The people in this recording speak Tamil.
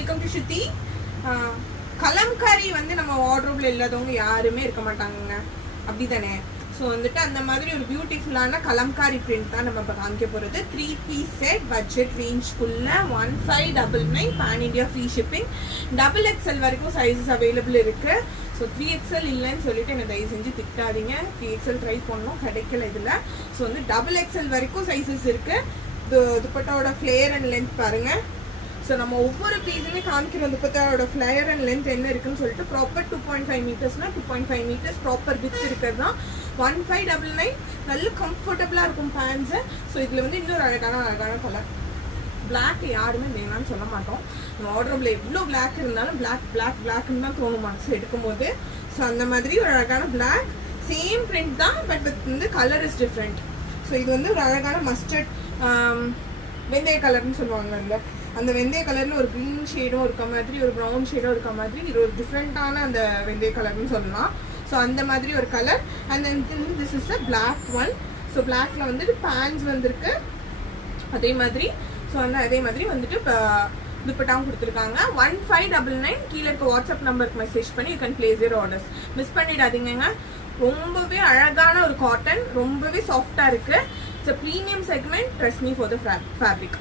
வெல்கம் டு ஸ்ருதி. கலம்காரி வந்து நம்ம வார்ட்ரோப்ல இல்லாதவங்க யாருமே இருக்க மாட்டாங்க, அப்படிதானே? ஸோ வந்துட்டு அந்த மாதிரி ஒரு பியூட்டிஃபுல்லான கலம்காரி பிரிண்ட் தான் நம்ம இப்போ காமிக்க போகிறது. 3 பீஸ் செட், பட்ஜெட் ரேஞ்ச்குள்ள 1599, pan India free shipping. XXL வரைக்கும் சைஸஸ் அவைலபிள் இருக்கு. ஸோ 3XL இல்லைன்னு சொல்லிட்டு எனக்கு தயவு செஞ்சு திட்டாதீங்க. 3XL ட்ரை பண்ணோம், கிடைக்கல இதில். ஸோ வந்து XXL வரைக்கும் சைஸஸ் இருக்கு. துப்பட்டாவோட ஃப்ளேயர் அண்ட் லென்த் பாருங்க. ஸோ நம்ம ஒவ்வொரு பீஸுமே காமிக்கிற துப்பட்டாவோட ஃப்ளேயர் அண்ட் லென்த் என்ன இருக்குன்னு சொல்லிட்டு ப்ராப்பர் 2.5 மீட்டர்ஸ்னா 2.5 மீட்டர்ஸ் ப்ராப்பர் வித் இருக்கிறது தான் 1599. நல்ல கம்ஃபர்டபுளாக இருக்கும் பேண்ட்ஸு. ஸோ இதில் வந்து இன்னொரு அழகான கலர். பிளாக் யாருமே வேணான்னு சொல்ல மாட்டோம். நம்ம வார்ட்ரோப்ல எவ்வளோ பிளாக் இருந்தாலும் பிளாக்னு தான் தோணும் மனசு எடுக்கும் போது. ஸோ அந்த மாதிரி ஒரு அழகான பிளாக், சேம் பிரிண்ட் தான், பட் வந்து கலர் இஸ் டிஃப்ரெண்ட். ஸோ இது வந்து ஒரு அழகான மஸ்டர்ட் வெந்தய கலர்னு சொல்லுவாங்கல்ல, அந்த வெந்தய கலர்ல ஒரு க்ரீன் ஷேடும் இருக்க மாதிரி, ஒரு ப்ரௌன் ஷேடும் இருக்க மாதிரி, இது ஒரு டிஃப்ரெண்டான அந்த வெந்தய கலர்னு சொல்லலாம். ஸோ அந்த மாதிரி ஒரு colour. And this is a black one. So பிளாக்ல வந்துட்டு பேண்ட்ஸ் வந்திருக்கு அதே மாதிரி. ஸோ அதே மாதிரி வந்துட்டு துப்பட்டாவும் கொடுத்துருக்காங்க. 1599. கீழே இருக்க வாட்ஸ்அப் நம்பருக்கு மெசேஜ் பண்ணி you can place your orders. Miss பண்ணிடாதீங்க. ரொம்பவே அழகான ஒரு காட்டன், ரொம்பவே சாஃப்டா இருக்கு. It's a premium segment. Trust me for the fabric.